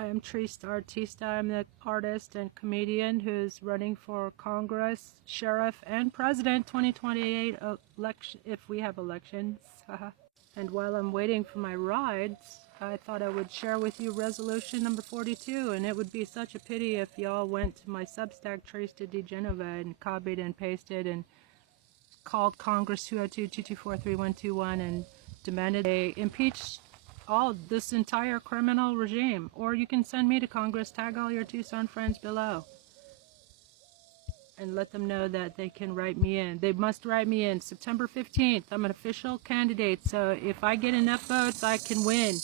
I am Trista Artista. I'm the artist and comedian who's running for Congress, Sheriff, and President 2028 election, if we have elections. And while I'm waiting for my rides, I thought I would share with you resolution number 42, and it would be such a pity if y'all went to my Substack, Trista de Genova, and copied and pasted and called Congress 202-224-3121 and demanded they impeach this entire criminal regime. Or you can send me to Congress, tag all your Tucson friends below, and let them know that they can write me in. They must write me in. September 15th, I'm an official candidate, so if I get enough votes, I can win,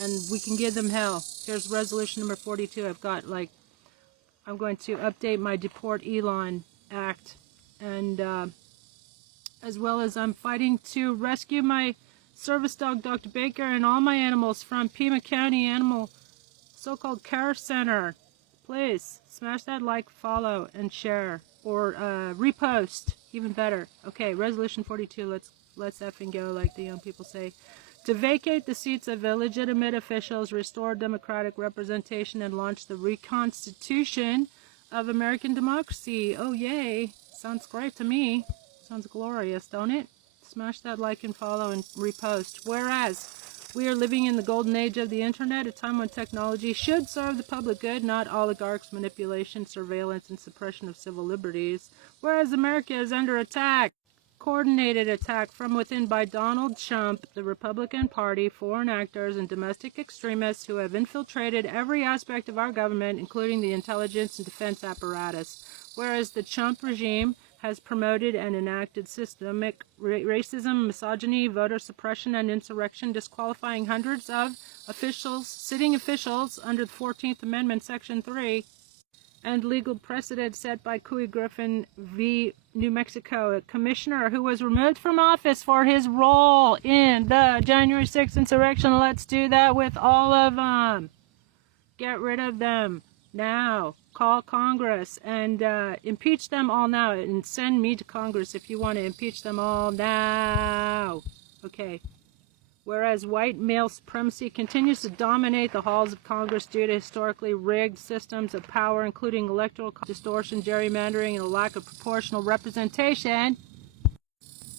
and we can give them hell. Here's resolution number 42. I'm going to update my Deport Elon Act, and as well as I'm fighting to rescue my service dog, Dr. Baker, and all my animals from Pima County Animal so-called Care Center. Please smash that like, follow, and share, or repost, even better. Okay, resolution 42. Let's effing go, like the young people say. To vacate the seats of illegitimate officials, restore democratic representation, and launch the reconstitution of American democracy. Oh yay! Sounds great to me. Sounds glorious, don't it? Smash that like and follow and repost. Whereas we are living in the golden age of the internet, a time when technology should serve the public good, not oligarchs' manipulation, surveillance, and suppression of civil liberties. Whereas America is under attack, coordinated attack from within by Donald Trump, the Republican Party, foreign actors, and domestic extremists who have infiltrated every aspect of our government, including the intelligence and defense apparatus. Whereas the Trump regime has promoted and enacted systemic racism, misogyny, voter suppression, and insurrection, disqualifying hundreds of sitting officials under the 14th Amendment, Section 3, and legal precedent set by Couey Griffin v. New Mexico, a commissioner who was removed from office for his role in the January 6th insurrection. Let's do that with all of them. Get rid of them now. Call Congress and impeach them all now, and send me to Congress if you want to impeach them all now. Okay. Whereas white male supremacy continues to dominate the halls of Congress due to historically rigged systems of power, including electoral distortion, gerrymandering, and a lack of proportional representation,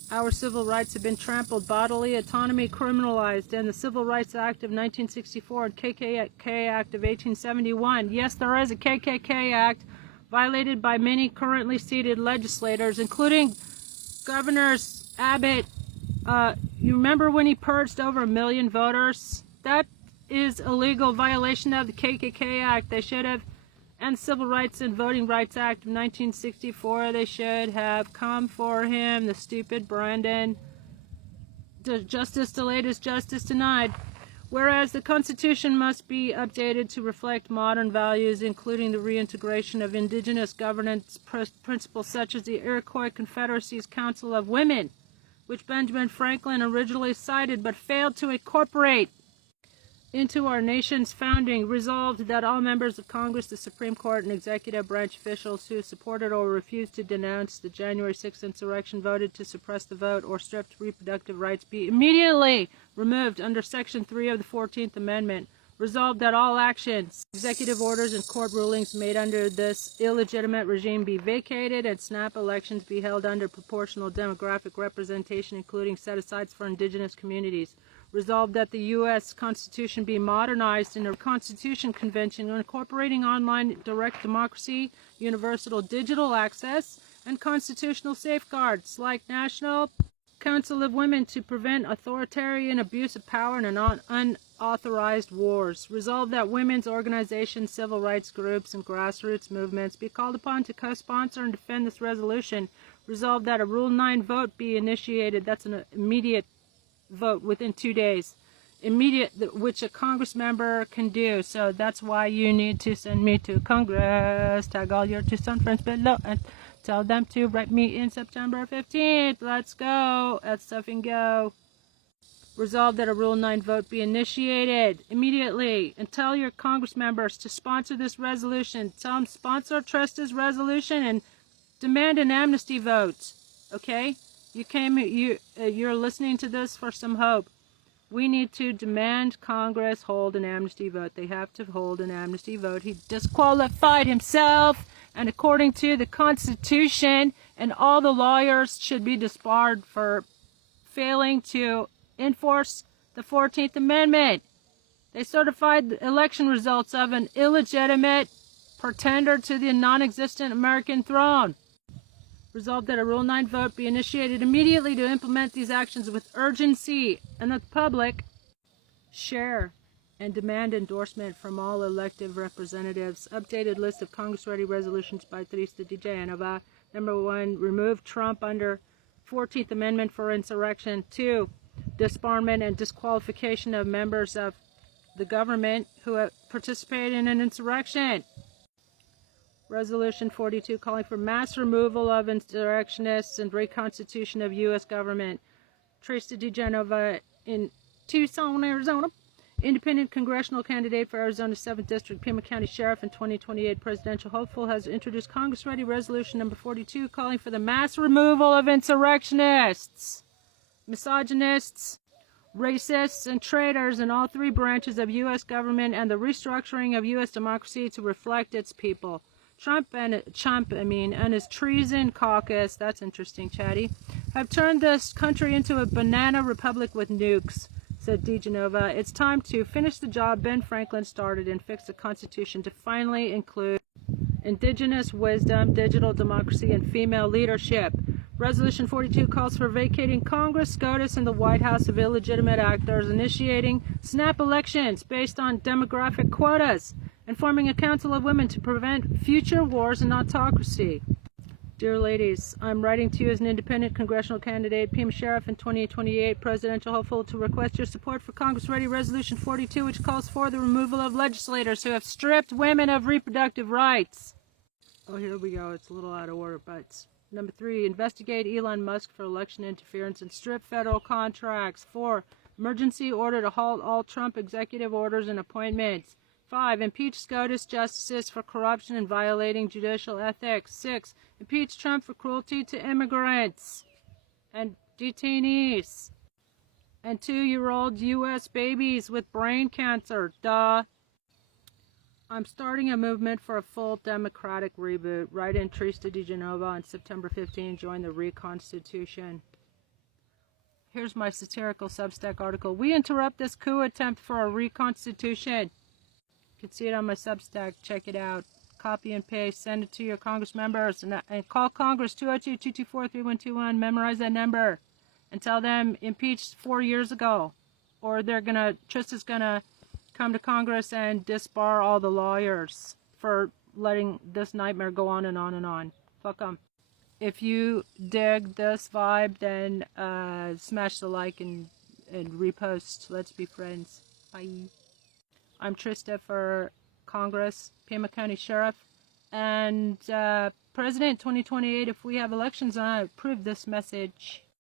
our civil rights have been trampled, bodily autonomy criminalized, and the Civil Rights Act of 1964 and KKK Act of 1871. Yes, there is a KKK Act violated by many currently seated legislators, including Governors Abbott. You remember when he purged over 1 million voters? That is a legal violation of the KKK Act. They should have, and Civil Rights and Voting Rights Act of 1964, they should have come for him. The stupid Brandon. Justice delayed is justice denied. Whereas the Constitution must be updated to reflect modern values, including the reintegration of indigenous governance principles such as the Iroquois Confederacy's Council of Women, which Benjamin Franklin originally cited but failed to incorporate into our nation's founding. Resolved that all members of Congress, the Supreme Court, and executive branch officials who supported or refused to denounce the January 6th insurrection, voted to suppress the vote, or stripped reproductive rights be immediately removed under Section 3 of the 14th Amendment. Resolved that all actions, executive orders, and court rulings made under this illegitimate regime be vacated, and snap elections be held under proportional demographic representation, including set-asides for indigenous communities. Resolved that the U.S. Constitution be modernized in a Constitution Convention incorporating online direct democracy, universal digital access, and constitutional safeguards like National Council of Women to prevent authoritarian abuse of power and unauthorized wars. Resolved that women's organizations, civil rights groups, and grassroots movements be called upon to co-sponsor and defend this resolution. Resolved that a Rule 9 vote be initiated. That's an immediate vote within 2 days, immediate, which a Congress member can do. So that's why you need to send me to Congress. Tag all your Tucson friends below and tell them to write me in September 15th. Let's go. Let's stuffing go. Resolved that a Rule 9 vote be initiated immediately, and tell your Congress members to sponsor this resolution. Tell them sponsor Trista's resolution and demand an amnesty vote. Okay? You're listening to this for some hope. We need to demand Congress hold an amnesty vote. They have to hold an amnesty vote. He disqualified himself, and according to the Constitution, and all the lawyers should be disbarred for failing to enforce the 14th Amendment. They certified the election results of an illegitimate pretender to the non-existent American throne. Resolved that a Rule 9 vote be initiated immediately to implement these actions with urgency, and that the public share and demand endorsement from all elective representatives. Updated list of Congress-ready resolutions by Trista de Genova. Number 1, remove Trump under 14th Amendment for insurrection. 2, disbarment and disqualification of members of the government who have participated in an insurrection. Resolution 42, calling for mass removal of insurrectionists and reconstitution of U.S. government. Trista de Genova in Tucson, Arizona. Independent congressional candidate for Arizona's 7th District, Pima County Sheriff and 2028 presidential hopeful, has introduced Congress-ready resolution number 42, calling for the mass removal of insurrectionists, misogynists, racists, and traitors in all 3 branches of U.S. government, and the restructuring of U.S. democracy to reflect its people. Chump and his treason caucus, that's interesting, Chatty, have turned this country into a banana republic with nukes, said DeGenova. It's time to finish the job Ben Franklin started and fix the Constitution to finally include indigenous wisdom, digital democracy, and female leadership. Resolution 42 calls for vacating Congress, SCOTUS, and the White House of illegitimate actors, initiating snap elections based on demographic quotas, and forming a council of women to prevent future wars and autocracy. Dear ladies, I'm writing to you as an independent congressional candidate, Pima Sheriff and 2028 presidential hopeful, to request your support for Congress-ready Resolution 42, which calls for the removal of legislators who have stripped women of reproductive rights. Oh, here we go. It's a little out of order, but... Number 3, investigate Elon Musk for election interference and strip federal contracts. 4, emergency order to halt all Trump executive orders and appointments. 5, impeach SCOTUS justices for corruption and violating judicial ethics. 6, impeach Trump for cruelty to immigrants and detainees and 2-year-old U.S. babies with brain cancer. Duh. I'm starting a movement for a full democratic reboot. Write in Trista de Genova on September 15. Join the reconstitution. Here's my satirical Substack article. We interrupt this coup attempt for a reconstitution. You can see it on my Substack. Check it out. Copy and paste. Send it to your Congress members. And call Congress 202-224-3121. Memorize that number. And tell them impeached 4 years ago. Or Trista's gonna come to Congress and disbar all the lawyers for letting this nightmare go on and on and on. Fuck them. If you dig this vibe, then smash the like and repost. Let's be friends. Bye. I'm Trista for Congress, Pima County Sheriff, and President 2028 if we have elections, and I approve this message.